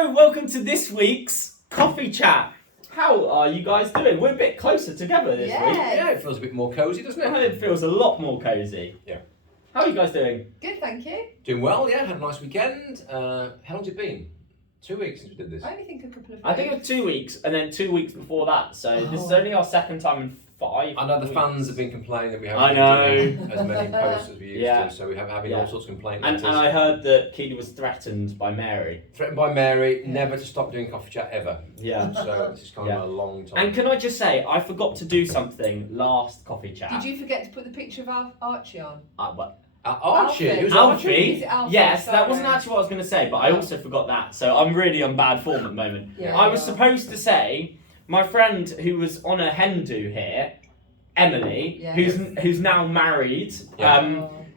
So, welcome to this week's Coffee Chat. How are you guys doing? We're a bit closer together this week. Yeah, it feels a bit more cosy, doesn't it? It feels a lot more cosy. Yeah. How are you guys doing? Good, thank you. Doing well, yeah. Had a nice weekend. How long's it been? 2 weeks since we did this. I only think a couple of days. I think it was 2 weeks and then 2 weeks before that. So, this is only our second time in 5 I know the weeks. fans have been complaining that we I haven't been doing as many posts as we used to, so we have having all sorts of complaints. And I heard that Keely was threatened by Mary. Threatened by Mary, never to stop doing Coffee Chat ever. Yeah. So this is kind of a long time. And can I just say, I forgot to do something last Coffee Chat. Did you forget to put the picture of Archie on? Archie, it was Alfie. Is it Alfie? Yes, that Sorry. wasn't actually what I was going to say, but I also forgot that. So I'm really on bad form at the moment. Yeah, I was you are. supposed to say, my friend who was on a hen do here, Emily, Yes. who's now married,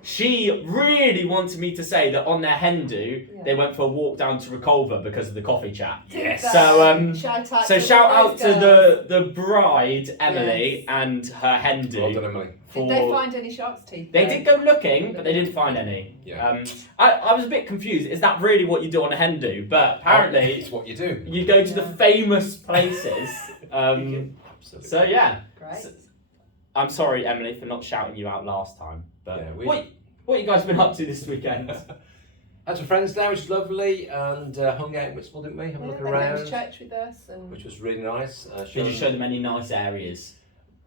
she really wanted me to say that on their hen do, they went for a walk down to Reculver because of the Coffee Chat. Yes. So shout out to the bride, Emily, and her hen do. Well done, Emily. Did they find any shark's teeth? They did go looking, but they didn't find any. Yeah. I was a bit confused. Is that really what you do on a hen do? But apparently, it's what you do. you go to the famous places. Absolutely. So yeah. Great. So, I'm sorry, Emily, for not shouting you out last time. But Yeah, what you guys been up to this weekend? Had some friends there, which was lovely, and hung out in Whitstable, didn't we? Have a look They came around, to church with us, and which was really nice. Did you show them any nice areas?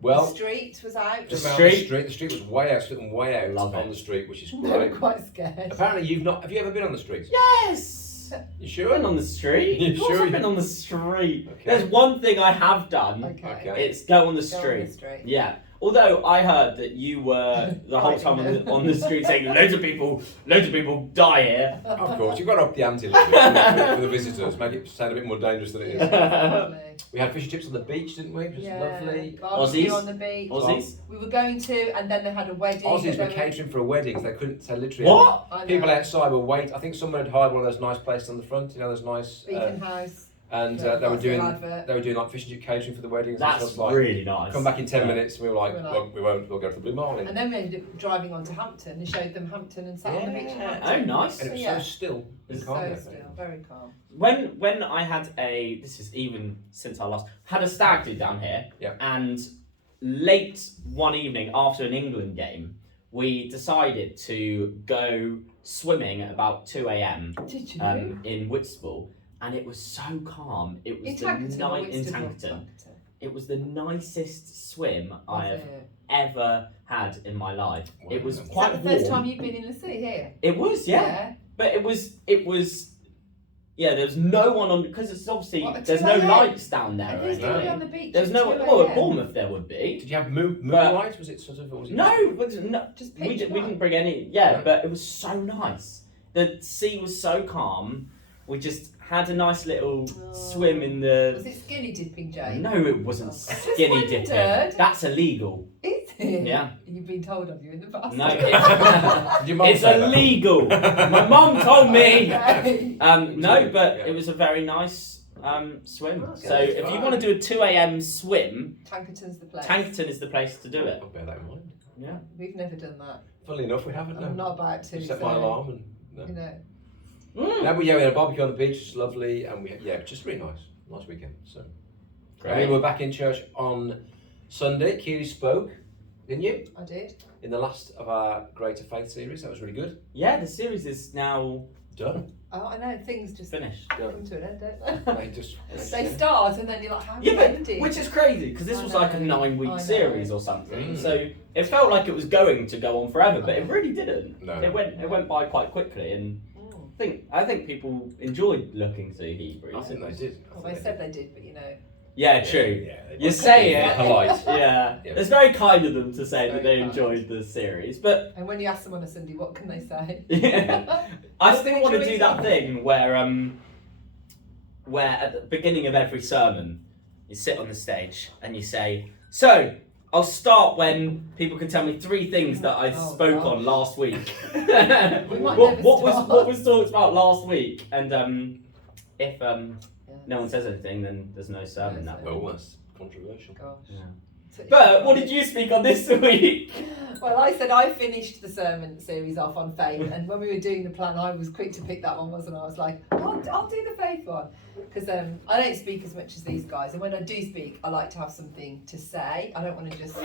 Well, the street was out. just The around street? the street was way out, sitting way out Love on it. the street, which is They were great. quite scared. Apparently, have you ever been on the streets? Yes. You I've sure? been on the street. You Of course sure? I've been on the street. Okay. There's one thing I have done. Okay. It's go on the Go street. on the street. Yeah. Although I heard that you were the whole time on the street saying loads of people die here. Of course, you've got to up the ante a little bit for the visitors, make it sound a bit more dangerous than it is. Lovely. We had fish and chips on the beach, didn't we? Which was lovely. Barbecue Aussies? on the beach. Aussies? We were going to, and then they had a wedding. Aussies were They catering for a wedding, so they couldn't say literally. What? I know. People outside were waiting. I think someone had hired one of those nice places on the front, you know, those nice. Beacon House. And Yeah, they were that's their doing advert. like fish and chip catering for the weddings. That's and stuff like. really nice. Come back in 10 Yeah. minutes, and we were like, We were like- well, we won't. We'll go to the Blue Marlin. And then we ended up driving on to Hampton and showed them Hampton and sat on the beach in Yeah. Hampton. Oh, nice. And it was Yeah. so still. and So calm that still, day. very calm. When I had this is even since I last had a stag do down here, Yeah. and late one evening after an England game, we decided to go swimming at about 2 a.m. Did you? In Whitstable, and it was so calm. It was In the Tankerton or night in Whitstable? Tankerton. It was the nicest swim I Was have it? ever had in my life. It was Wow. Is quite that the first warm. time you've been in the sea here? It was, yeah. But it was yeah, there was no one on because it's obviously What, at there's 2 no a.m.? lights down there And or who's going to be anything. on the beach? There's at no 2 well at a.m.? Bournemouth there would be. Did you have moonlight? Was it sort of? Or was it No, it was no, Just we pitch didn't black. bring any. Yeah, but it was so nice. The sea was so calm. We just had a nice little swim in the. Was it skinny dipping, Jane? No, it wasn't Just skinny dipping. wondered. That's illegal. Is it? Yeah. You've been told of you in the past. No, Did your mum it's say that? illegal. My mum told me. Okay. No, but Yeah. it was a very nice swim. Okay. So if you want to do a 2 a.m. swim, Tankerton's the place. Tankerton is the place to do it. I'll bear that in mind. Yeah. We've never done that. Funnily enough, we haven't. And No. I'm not about to. Set so, my alarm and. No. You know. No, but yeah, we had a barbecue on the beach, it's lovely, and we just really nice weekend. So, Great. I mean, we're back in church on Sunday. Keely spoke, didn't you? I did. In the last of our Greater Faith series, that was really good. Yeah, the series is now Done. Oh, I know. Things just finished. come to an end, don't They just. they? They start and then you're like, how Yeah, did but it ended? which is crazy because this I was like a know, 9-week I know. series or something. Mm. So it felt like it was going to go on forever, but it really didn't. No. It went by quite quickly, and I think people enjoyed looking through Hebrews. I think they did. Well, they said they did, but you know. Yeah, true. Yeah, they You must say be it. polite. Yeah, Yeah. it's very kind of them to say that Very they kind. enjoyed the series, but And when you ask them on a Sunday, what can they say? I What still did want to you do enjoy? that thing where at the beginning of every sermon you sit on the stage and you say, "So I'll start when people can tell me 3 things that I Oh, spoke gosh. on last week." We might what never start. was talked about last week? And if no one says anything, then there's no sermon that week. Well, that's controversial. Gosh. Yeah. But what did you speak on this week? Well, I said I finished the sermon series off on faith, and when we were doing the plan, I was quick to pick that one, wasn't I? I was like, I'll do the faith one, because I don't speak as much as these guys, and when I do speak, I like to have something to say. I don't want to just.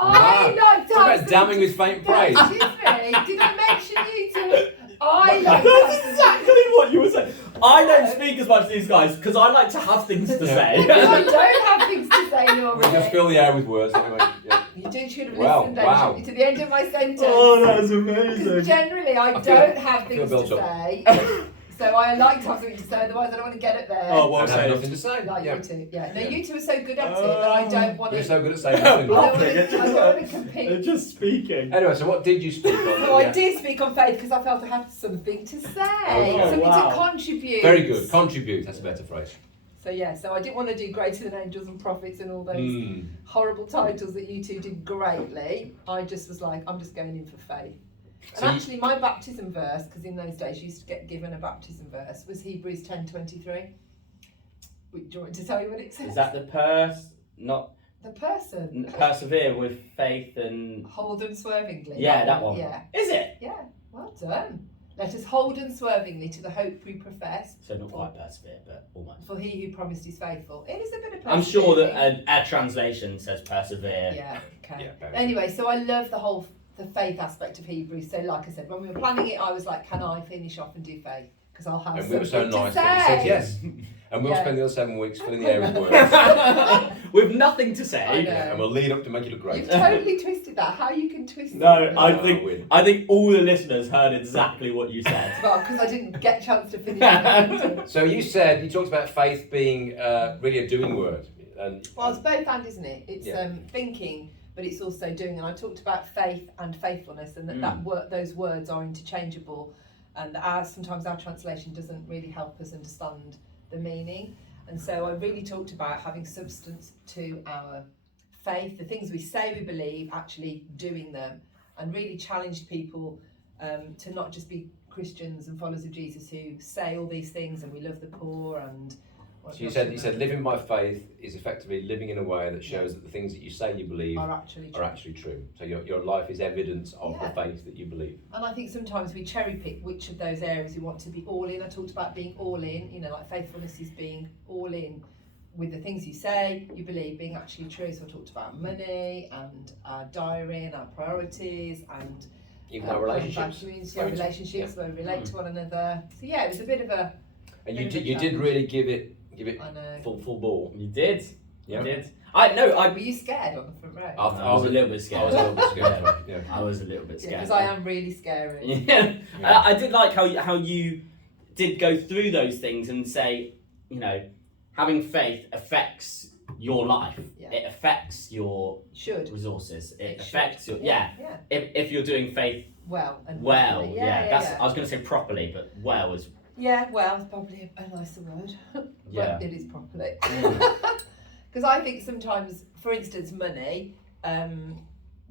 I like to Talk have about damning with faint praise. Excuse me, did I mention you two? I like to have That's something. exactly what you were saying. I don't speak as much as these guys because I like to have things to say. Because I don't have things to say normally. We just fill the air with words. Anyway. Yeah. You should have Wow, listened then, wow. shouldn't you, to the end of my sentence. Oh, that's Because amazing. generally I I don't feel- have I feel things to built up. say. So I like to have something to say, otherwise I don't want to get it there. Oh, well And have said. nothing to say. Like Yeah. you two. Yeah. No, Yeah. you two are so good at it that I don't want You're to. so good at saying I nothing. don't Bluffing, want to They're compete. just speaking. Anyway, so what did you speak on? So I Yeah. did speak on faith because I felt I had something to say, something wow. to contribute. Very good. Contribute. That's a better phrase. So yeah, so I didn't want to do greater than angels and prophets and all those Mm. horrible titles that you two did greatly. I just was like, I'm just going in for faith. And So you- actually, my baptism verse, because in those days you used to get given a baptism verse, was Hebrews 10:23. Do you want me to tell you what it says? Is that the not the person? persevere with faith and Hold unswervingly. yeah, that one. Yeah, Is it? yeah. Well done. Let us hold unswervingly to the hope we profess. So not quite persevere, but almost. For he who promised is faithful. It is a bit of I'm sure that persevering. our translation says persevere. Yeah. Okay. Yeah, very Anyway, so I love the faith aspect of Hebrews. So, like I said, when we were planning it, I was like, "Can I finish off and do faith? Because I'll have And something we were so to nice say." that we said yes. And we'll Yeah. spend the other 7 weeks filling the air with words. With nothing to I say. know. Yeah, and we'll lead up to make you look great. You've totally twisted that. How you can twist No, it? I think all the listeners heard exactly what you said. Well, because I didn't get a chance to finish it. So you talked about faith being really a doing word. And, Well, it's both and, isn't it? It's Yeah. thinking, but it's also doing. And I talked about faith and faithfulness, and those words are interchangeable. And sometimes our translation doesn't really help us understand the meaning. And so I really talked about having substance to our faith, the things we say we believe, actually doing them, and really challenged people to not just be Christians and followers of Jesus who say all these things and we love the poor and. so you said living by faith is effectively living in a way that shows that the things that you say you believe are actually true. So your life is evidence of Yeah. the faith that you believe. And I think sometimes we cherry pick which of those areas we want to be all in. I talked about being all in, like faithfulness is being all in with the things you say, you believe being actually true. So I talked about money and our diary and our priorities and Even our relationships. Relationships where we relate to one another. So yeah, it was a bit of a. And bit of a you did challenge. really give it I know. full ball. You did. Yeah. You did. Were you scared on the front row? I was a little bit scared. I was a little bit scared. Yeah. I was a little bit scared. Because I am really scary. Yeah. Yeah. I did like how you did go through those things and say, having faith affects your life. Yeah. It affects your Should. resources. It It affects should. your Yeah. If you're doing faith Well. And well, properly. I was going to say properly, but well is Yeah, well, it's probably a nicer word. Yeah. But it is properly. Because I think sometimes, for instance, money,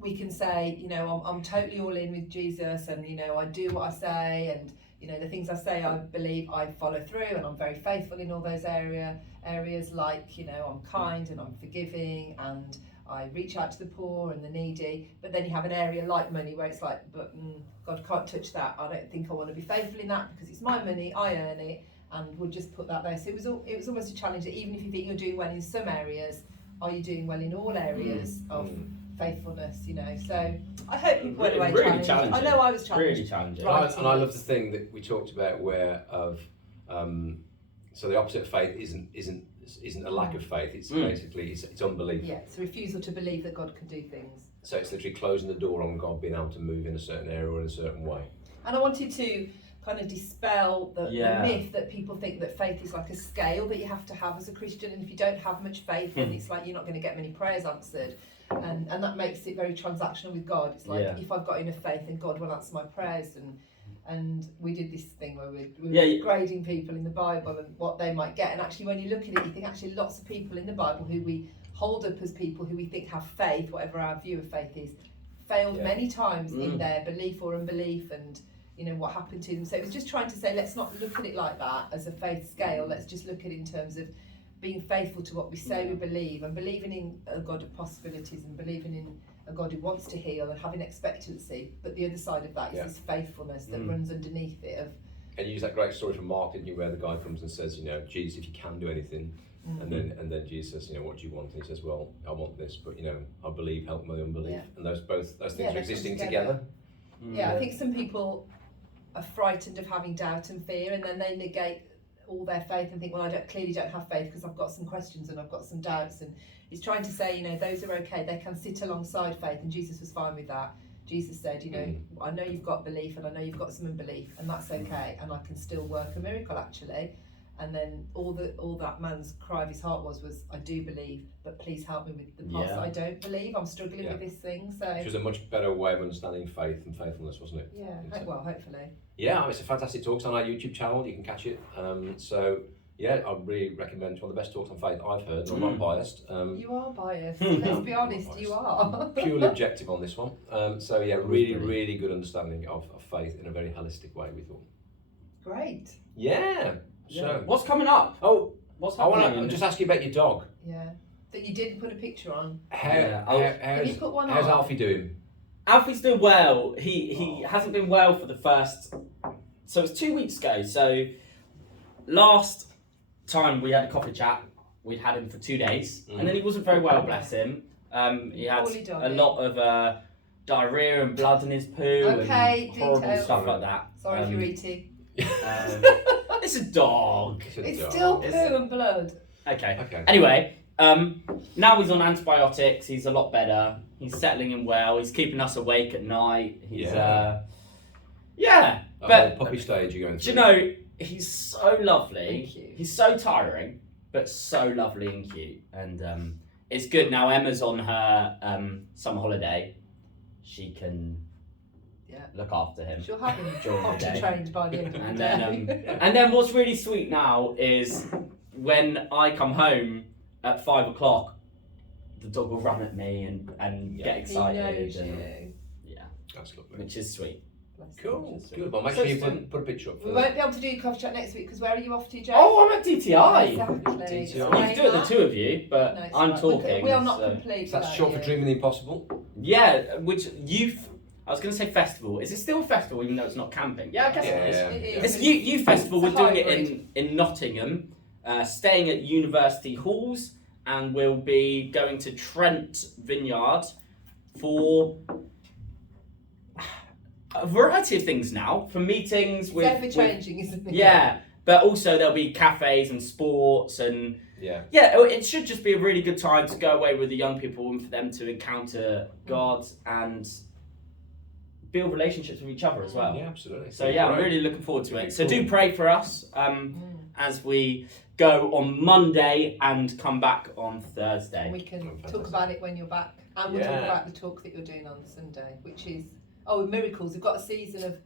we can say, I'm totally all in with Jesus and, I do what I say and, the things I say I believe I follow through and I'm very faithful in all those areas like, I'm kind and I'm forgiving and I reach out to the poor and the needy. But then you have an area like money where it's like, but God can't touch that. I don't think I want to be faithful in that because it's my money, I earn it, and we'll just put that there. So it was almost a challenge that even if you think you're doing well in some areas, are you doing well in all areas of faithfulness? So I hope people went away really challenged. challenging. I know I was challenged. really challenging. Right. And I love the thing that we talked about where so the opposite of faith isn't a lack of faith. It's basically it's unbelief. Yeah, it's a refusal to believe that God can do things. So it's literally closing the door on God being able to move in a certain area or in a certain way. And I wanted to kind of dispel the myth that people think that faith is like a scale that you have to have as a Christian, and if you don't have much faith, then it's like you're not going to get many prayers answered, and that makes it very transactional with God. It's like if I've got enough faith, then God will answer my prayers. And we did this thing where we were grading people in the Bible and what they might get, and actually when you look at it, you think actually lots of people in the Bible who we hold up as people who we think have faith, whatever our view of faith is, failed many times in their belief or unbelief, and what happened to them. So it was just trying to say, let's not look at it like that as a faith scale. Let's just look at it in terms of being faithful to what we say we believe, and believing in a God of possibilities, and believing in a God who wants to heal, and having expectancy. But the other side of that is this faithfulness that runs underneath it. And you use that great story from Mark, didn't you, where the guy comes and says, Jesus, if you can do anything, and then Jesus says, what do you want? And he says, well, I want this, but I believe, help my unbelief. And those things are existing together. Yeah, I think some people are frightened of having doubt and fear, and then they negate all their faith and think, well, clearly don't have faith because I've got some questions and I've got some doubts. And he's trying to say, those are okay. They can sit alongside faith, and Jesus was fine with that. Jesus said, I know you've got belief and I know you've got some unbelief, and that's okay, and I can still work a miracle actually. And then all that man's cry of his heart was I do believe, but please help me with the parts that I don't believe. I'm struggling with this thing. So which was a much better way of understanding faith and faithfulness, wasn't it? Yeah. Well, hopefully. Yeah, it's a fantastic talk. It's on our YouTube channel. You can catch it. I really recommend. It's one of the best talks on faith I've heard. I'm not biased. You are biased. Let's be honest, you are. Purely objective on this one. Really good understanding of faith in a very holistic way, we thought. Great. Yeah. So what's coming up? Oh, what's I happening? want to just ask you about your dog. Yeah. That you didn't put a picture on. How's you put one how's on? Alfie doing? Alfie's doing well. He hasn't been well for the first. So it was 2 weeks ago. So last time we had a coffee chat, we'd had him for 2 days, and then he wasn't very well. Bless him. He had a lot of diarrhea and blood in his poo and horrible details. stuff like that. Sorry if you're eating. It's a dog. It's still poo and blood. Okay. Anyway, now he's on antibiotics. He's a lot better. He's settling in well. He's keeping us awake at night. He's but puppy stage you're going through. Do you know, he's so lovely. Thank you. He's so tiring, but so lovely and cute. And it's good now. Emma's on her summer holiday. She can look after him. She'll have him during the day. trained by the end of the day. And then what's really sweet now is when I come home at 5 o'clock, the dog will run at me and get excited. He knows you. Yeah, that's lovely. Which is sweet. Cool. Good. Well, make sure you put a picture up. We won't be able to do coffee chat next week because where are you off to, Joe? Oh, I'm at DTI. Exactly. You can do it, the two of you, but No, I'm right. talking. We are not complete. That's short for Dreaming the Impossible. Yeah, which youth. I was going to say festival. Is it still a festival even though it's not camping? Yeah, I guess it is. It It's is. youth festival. It's We're a doing it in Nottingham, staying at University Halls, and we'll be going to Trent Vineyard for a variety of things now. For meetings with... It's ever-changing, isn't it? Yeah, but also there'll be cafes and sports and... Yeah, it should just be a really good time to go away with the young people and for them to encounter God and build relationships with each other as well. Yeah, absolutely. So I'm really looking forward to it. So do pray for us as we go on Monday and come back on Thursday. And we can talk about it when you're back. And we'll talk about the talk that you're doing on Sunday, which is, miracles. We've got a season of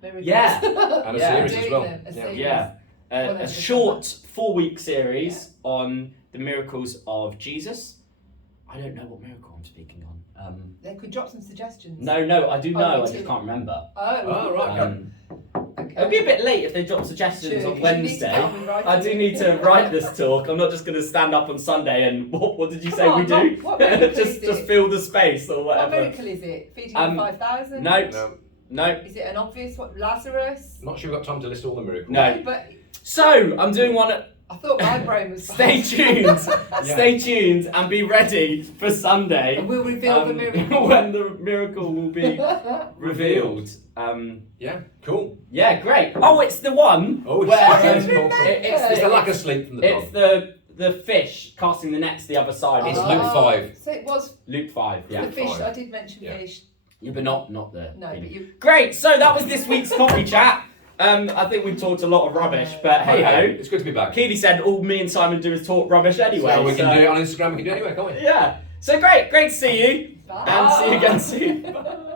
miracles. Yeah. And a series as well. A series. Yeah. A short 4-week series on the miracles of Jesus. I don't know what miracle I'm speaking on. They could drop some suggestions. No, I do know, I just can't remember. Oh, right. Okay. It'll be a bit late if they drop suggestions on Wednesday. I do need to write this talk. I'm not just going to stand up on Sunday and what did you say we do? What miracle is just it? fill the space or What whatever. miracle is it? Feeding the 5,000? No. Is it an obvious one? Lazarus? Not sure we've got time to list all the miracles. No. But So I'm doing one at... I thought my brain was Stay tuned. Stay tuned and be ready for Sunday. And we'll reveal the miracle. When the miracle will be revealed. Yeah, cool. Yeah, great. Oh, it's the one Oh, where it's the lack of sleep from the dog. it's the fish casting the nets the other side. It's Luke 5. So it was Luke 5. Yeah. the fish. 5. I did mention fish. Yeah, but not the. No, but you. Great. So that was this week's coffee chat. I think we talked a lot of rubbish, but hey ho. It's good to be back. Keely said all me and Simon do is talk rubbish anyway. So we can do it on Instagram. We can do it anyway, can't we? Yeah. So great to see you. Bye. And see you again soon. Bye.